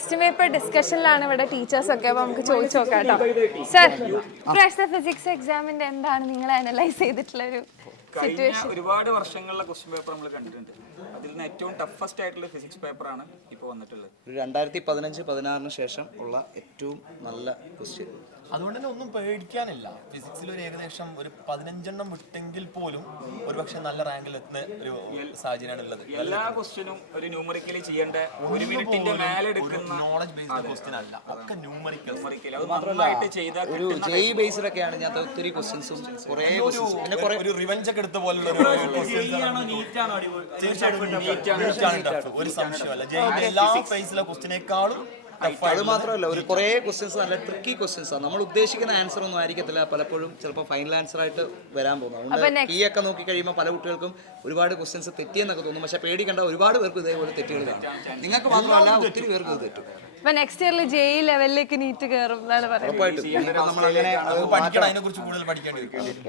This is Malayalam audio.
ക്വസ്റ്റ്യൻ പേപ്പർ ഡിസ്കഷനിലാണ് ഇവിടെ ടീച്ചേഴ്സ് ഒക്കെ. അപ്പോൾ നമുക്ക് ചോദിച്ചു നോക്കാം കേട്ടോ. സർ, ഇപ്രാവശ്യത്തെ ഫിസിക്സ് എക്സാമിന്റെ എന്താണ് നിങ്ങൾ അനലൈസ് ചെയ്തിട്ടുള്ള ഒരു കഴിഞ്ഞ ഒരുപാട് വർഷങ്ങളിലെ ക്വസ്റ്റ്യൻ പേപ്പർ നമ്മൾ കണ്ടിട്ടുണ്ട്. അതിൽ നിന്ന് ഏറ്റവും ടഫസ്റ്റ് ആയിട്ടുള്ള ഫിസിക്സ് പേപ്പറാണ് ഇപ്പോൾ വന്നിട്ടുള്ളത്. 2015-16 ശേഷം ഉള്ള ഏറ്റവും നല്ല ക്വസ്റ്റ്യൻ. അതുകൊണ്ട് തന്നെ ഒന്നും പേടിക്കാനില്ല. ഫിസിക്സിൽ ഒരു ഏകദേശം ഒരു 15 വിട്ടെങ്കിൽ പോലും ഒരുപക്ഷെ നല്ല റാങ്കിൽ എത്തുന്ന ഒരു സാഹചര്യമാണ് ഉള്ളത്. എല്ലാ ക്വസ്റ്റ്യനും ഒരു ന്യൂമറിക്കലി ചെയ്യേണ്ട ഒരു മിനിറ്റിന്റെ മേലെ എടുക്കുന്ന നോളജ് ബേസ്ഡ് ക്വസ്റ്റ്യൻ അല്ല, ഒക്കെ ന്യൂമറിക്കൽ. അത് നന്നായിട്ട് ചെയ്താൽ ഒരു ജെഇ ബേസ്ഡ് ഒക്കെയാണ് ഞാൻ ഒത്തിരി ക്വസ്റ്റ്യൻസും കുറേ ഒരു റിവെഞ്ച് ഒക്കെ എടുത്ത പോലുള്ള ഒരു സംശയമല്ല. ജെഇന്റെ എല്ലാ ഫേസിലെ ക്വസ്റ്റ്യനേക്കാളും അത് മാത്രമല്ല, ഒരു കുറേ ക്വസ്റ്റ്യൻസ് നല്ല ട്രിക്കി ക്വസ്റ്റ്യൻസ് ആണ്. നമ്മൾ ഉദ്ദേശിക്കുന്ന ആൻസർ ഒന്നും ആയിരിക്കത്തില്ല പലപ്പോഴും, ചിലപ്പോൾ ഫൈനൽ ആൻസർ ആയിട്ട് വരാൻ പോകുന്നത്. അതുകൊണ്ട് കീ ഒക്കെ നോക്കി കഴിയുമ്പോൾ പല കുട്ടികൾക്കും ഒരുപാട് ക്വസ്റ്റ്യൻസ് തെറ്റിയെന്നൊക്കെ തോന്നും. പക്ഷെ പേടിക്കേണ്ട, ഒരുപാട് പേർക്ക് ഇതേപോലെ തെറ്റുകൾ കാണും. നിങ്ങൾക്ക് മാത്രമല്ല ഒത്തിരി പേർക്ക് ഇത് തെറ്റും. അപ്പൊ നെക്സ്റ്റ് ഇയറിൽ ജെഇ ലെവലിലേക്ക് നീറ്റ് കയറും എന്നാണ് പറയുന്നത്. ഉറപ്പായിട്ടും നമ്മൾ അങ്ങനെ പഠിക്കണം, അതിനെ കുറിച്ച് കൂടുതൽ പഠിക്കേണ്ടി വരും.